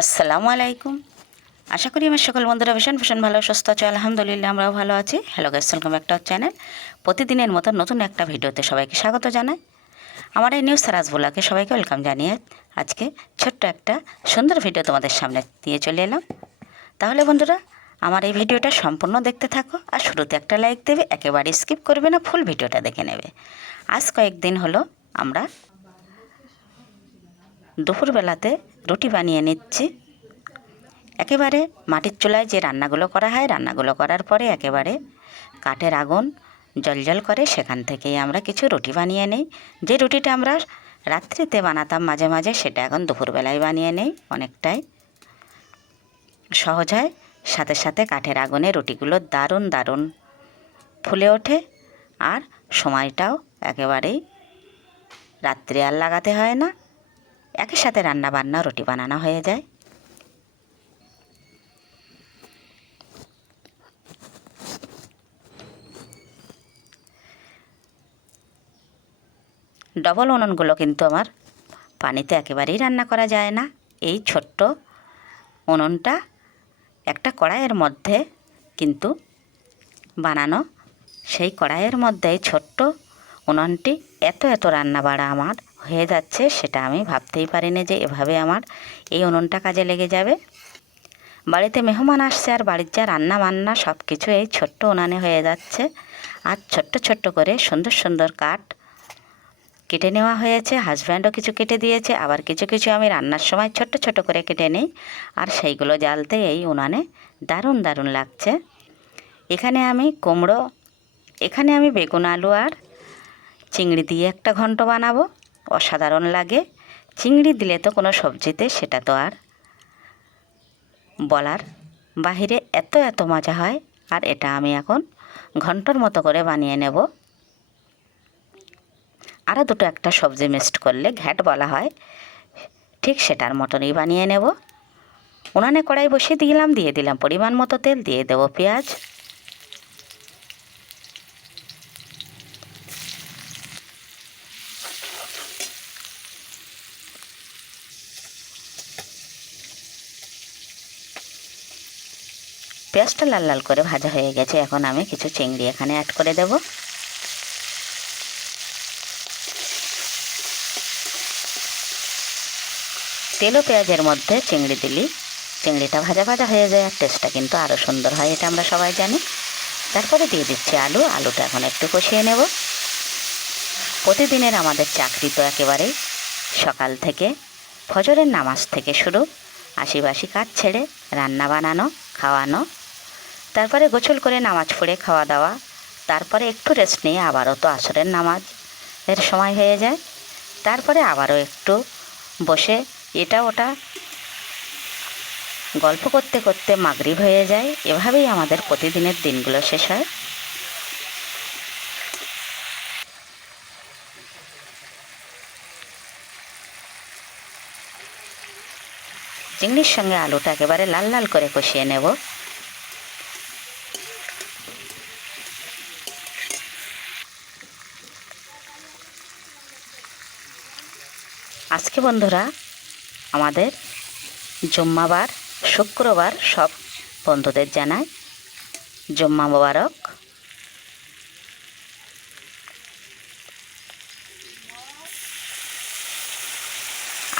আসসালামু আলাইকুম। আশা করি আমার সকল বন্ধুরা ভীষণ ভীষণ ভালো সুস্থ আছে। আলহামদুলিল্লাহ আমরাও ভালো আছি। Hello guys, welcome back to our channel. প্রতিদিনের মতো নতুন একটা ভিডিওতে সবাইকে স্বাগত জানাই। আমার এই নিউজ সারাজ ব্লগে সবাইকে ওয়েলকাম জানিয়ে আজকে ছোট্ট একটা সুন্দর ভিডিও তোমাদের সামনে দিয়ে চলে এলাম। তাহলে বন্ধুরা আমার এই ভিডিওটা সম্পূর্ণ দেখতে থাকো, আর শুরুতে একটা লাইক দেবে, একেবারে স্কিপ করবে না, ফুল ভিডিওটা দেখে নেবে। আজ কয়েকদিন হলো আমরা দুপুরবেলাতে রুটি বানিয়ে নিচ্ছি। একেবারে মাটির চুলায় যে রান্নাগুলো করা হয়, রান্নাগুলো করার পরে একেবারে কাঠের আগুন জ্বলজ্বল করে, সেখান থেকেই আমরা কিছু রুটি বানিয়ে নিই। যে রুটিটা আমরা রাত্রিতে বানাতাম মাঝে মাঝে, সেটা এখন দুপুরবেলায় বানিয়ে নেই। অনেকটাই সহজ হয়, সাথে সাথে কাঠের আগুনে রুটিগুলো দারুণ দারুণ ফুলে ওঠে, আর সময়টাও একেবারেই রাত্রে আর লাগাতে হয় না। একই সাথে রান্না বান্না রুটি বানানো হয়ে যায়। ডবল উনুনগুলো কিন্তু আমার পানিতে একেবারেই রান্না করা যায় না। এই ছোট্ট উনুনটা একটা কড়াইয়ের মধ্যে কিন্তু বানানো। সেই কড়াইয়ের মধ্যে ছোট্ট উনুনটি এত এত রান্না বাড়া আমার হয়ে যাচ্ছে, সেটা আমি ভাবতেই পারিনি যে এভাবে আমার এই উনুনটা কাজে লেগে যাবে। বাড়িতে মেহমান আসছে, আর বাড়ির যা রান্না বান্না সব কিছু এই ছোট্ট উনুনে হয়ে যাচ্ছে। আর ছোট্ট ছোট্ট করে সুন্দর সুন্দর কাঠ কেটে নেওয়া হয়েছে। হাজব্যান্ডও কিছু কেটে দিয়েছে, আবার কিছু কিছু আমি রান্নার সময় ছোট্ট ছোট করে কেটে নিই, আর সেইগুলো জ্বালতে এই উনানে দারুণ দারুণ লাগছে। এখানে আমি কুমড়ো, এখানে আমি বেগুন, আলু আর চিংড়ি দিয়ে একটা ঘন্ট বানাবো। অসাধারণ লাগে। চিংড়ি দিলে তো কোনো সবজিতে সেটা তো আর বলার বাহিরে, এত এত মজা হয়। আর এটা আমি এখন ঘন্টর মতো করে বানিয়ে নেব। আরও দুটো একটা সবজি মিক্সড করলে ঘ্যাট বলা হয়, ঠিক সেটার মতনই বানিয়ে নেব। উনানে কড়াই বসিয়ে দিয়ে দিলাম পরিমাণ মতো তেল, দিয়ে দেব পেঁয়াজ, পেঁয়াজটা লাল লাল করে ভাজা হয়ে গেছে। এখন আমি কিছু চিংড়ি এখানে অ্যাড করে দেব। তেল ও পেঁয়াজের মধ্যে চিংড়ি দিলে চিংড়িটা ভাজা ভাজা হয়ে যায়, আর টেস্টটা কিন্তু আরও সুন্দর হয়, এটা আমরা সবাই জানি। তারপরে দিয়ে দিচ্ছি আলু। আলুটা এখন একটু কষিয়ে নেব। প্রতিদিনের আমাদের চাকরি তো একেবারে সকাল থেকে ফজরের নামাজ থেকে শুরু, আশিবাসি কাজ ছেড়ে রান্না বানানো, খাওয়ানো, তারপরে গোসল করে নামাজ পড়ে খাওয়া দাওয়া, তারপরে একটু রেস্ট নিয়ে আবারও তো আসরের নামাজের সময় হয়ে যায়। তারপরে আবারও একটু বসে এটা ওটা গল্প করতে করতে মাগরিব হয়ে যায়। এভাবেই আমাদের প্রতিদিনের দিনগুলো শেষ হয়। চিংড়ির সঙ্গে আলুটা একেবারে লাল লাল করে কষিয়ে নেব। আজকে বন্ধুরা আমাদের জুম্মাবার, শুক্রবার, সব বন্ধুদের জানাই জুম্মা মোবারক।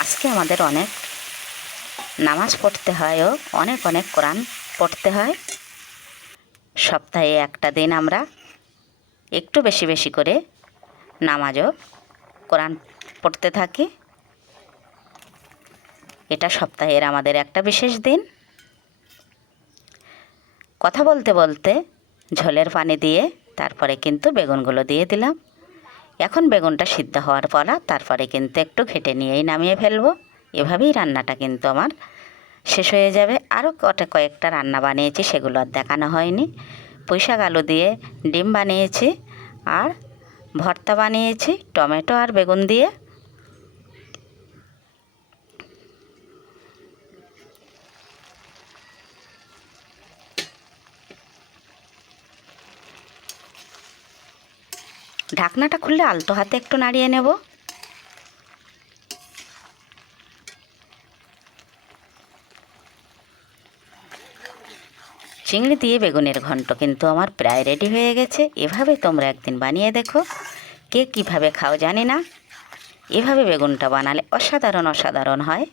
আজকে আমাদের অনেক নামাজ পড়তে হয় ও অনেক অনেক কোরআন পড়তে হয়। সপ্তাহে একটা দিন আমরা একটু বেশি বেশি করে নামাজও কোরআন পড়তে থাকি। এটা সপ্তাহের আমাদের একটা বিশেষ দিন। কথা বলতে বলতে ঝোলের পানি দিয়ে তারপরে কিন্তু বেগুনগুলো দিয়ে দিলাম। এখন বেগুনটা সিদ্ধ হওয়ার পর তারপরে কিন্তু একটু ঘেটে নিয়েই নামিয়ে ফেলবো। এভাবেই রান্নাটা কিন্তু আমার শেষ হয়ে যাবে। আরও কয়েকটা রান্না বানিয়েছি, সেগুলো আর দেখানো হয়নি। পুঁইশাক আলু দিয়ে ডিম বানিয়েছি, আর ভর্তা বানিয়েছি টমেটো আর বেগুন দিয়ে। ঢাকনাটা খুললে আলতো হাতে একটু নাড়িয়ে নেব। চিংড়ি দিয়ে বেগুনের ঘন্ট কিন্তু আমার প্রায় রেডি হয়ে গেছে। এভাবে তোমরা একদিন বানিয়ে দেখো। কে কীভাবে খাও জানি না, এভাবে বেগুনটা বানালে অসাধারণ অসাধারণ হয়।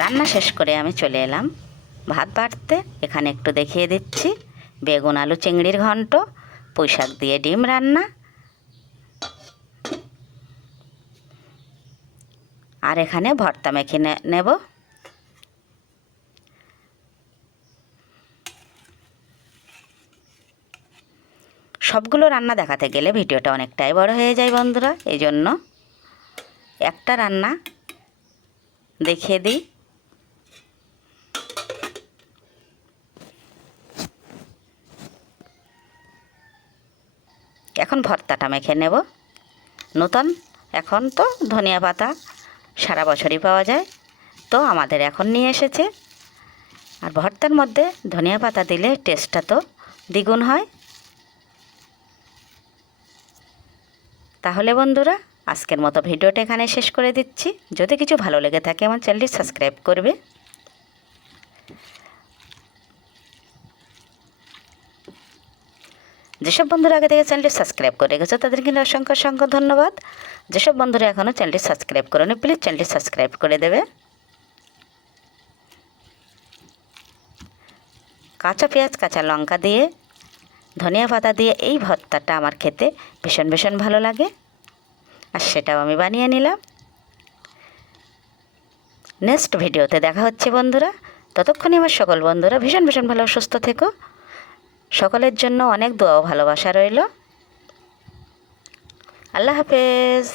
রান্না শেষ করে আমি চলে এলাম ভাত বাড়তে। এখানে একটু দেখিয়ে দিচ্ছি বেগুন আলু চিংড়ির ঘন্ট, পুঁইশাক দিয়ে ডিম রান্না, আর এখানে ভর্তা মেখে নেব। সবগুলো রান্না দেখাতে গেলে ভিডিওটা অনেকটাই বড় হয়ে যায় বন্ধুরা, এই জন্য একটা রান্না দেখিয়ে দিই। এখন ভর্তাটা মেখে নেব। নতুন এখন তো ধনিয়া পাতা সারা বছরই পাওয়া যায়, তো আমাদের এখন নিয়ে এসেছে। আর ভর্তার মধ্যে ধনিয়া পাতা দিলে টেস্টটা তো দ্বিগুণ হয়। তাহলে বন্ধুরা আজকের মতো ভিডিওটা এখানে শেষ করে দিচ্ছি। যদি কিছু ভালো লেগে থাকে আমার চ্যানেলটি সাবস্ক্রাইব করবে। যেসব বন্ধুরা আগে থেকে চ্যানেলটি সাবস্ক্রাইব করে রেখেছে তাদের কিন্তু অসংখ্য অসংখ্য ধন্যবাদ। যেসব বন্ধুরা এখনও চ্যানেলটি সাবস্ক্রাইব করেনি প্লিজ চ্যানেলটি সাবস্ক্রাইব করে দেবে। কাঁচা পেঁয়াজ কাঁচা লঙ্কা দিয়ে ধনিয়া পাতা দিয়ে এই ভর্তাটা আমার খেতে ভীষণ ভীষণ ভালো লাগে, আর সেটাও আমি বানিয়ে নিলাম। নেক্সট ভিডিওতে দেখা হচ্ছে বন্ধুরা। ততক্ষণে আমার সকল বন্ধুরা ভীষণ ভীষণ ভালো সুস্থ থেকো। সকলের জন্য অনেক দোয়া ও ভালোবাসা রইল। আল্লাহ হাফেজ।